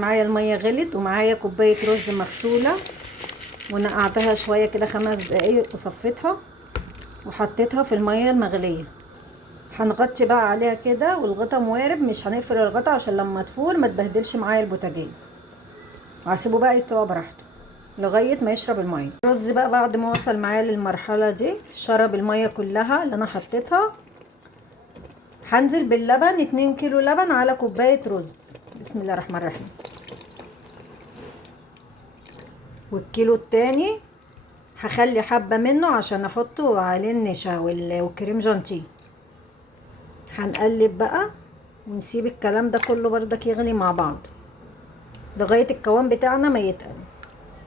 معايا الميه غلت ومعايا كوبايه رز مغسوله ونقعتها شويه كده 5 دقايق وصفيتها وحطيتها في الميه المغليه. هنغطي بقى عليها كده والغطا موارب، مش هنقفل الغطا عشان لما تفور ما تبهدلش معايا البوتاجاز، وهسيبه بقى يستوى براحته لغايه ما يشرب الميه. الرز بقى بعد ما وصل معايا للمرحله دي شرب الميه كلها اللي انا حطيتها، هنزل باللبن 2 كيلو لبن على كوبايه رز. بسم الله الرحمن الرحيم. والكيلو التاني هخلي حبة منه عشان احطه عليه النشا والكريم جانتيه. هنقلب بقى ونسيب الكلام ده كله بردك يغلي مع بعض لغاية القوام بتاعنا ما يتقل.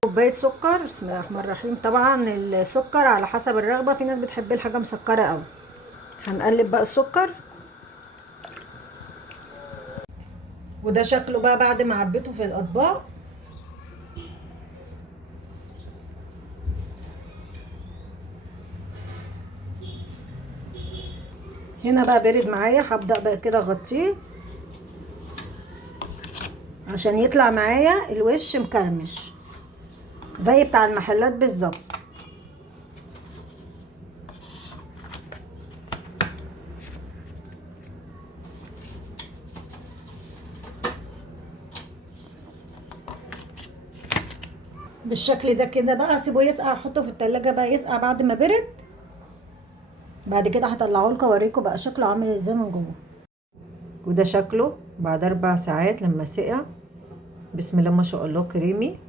كوباية سكر. بسم الله الرحمن الرحيم. طبعا السكر على حسب الرغبة، في ناس بتحب الحاجة مسكرة اوي. هنقلب بقى السكر، وده شكله بقى بعد ما عبيته في الاطباق. هنا بقى برد معايا، هبدأ بقى كده اغطيه عشان يطلع معايا الوش مكرمش زي بتاع المحلات بالظبط. بالشكل ده كده بقى اسيبه يسقع، احطه في التلاجة بقى يسقع بعد ما برد. بعد كده هطلعه لكم اوريكم بقى شكله عامل ازاي من جوه. وده شكله بعد 4 ساعات لما سقع. بسم الله ما شاء الله كريمي.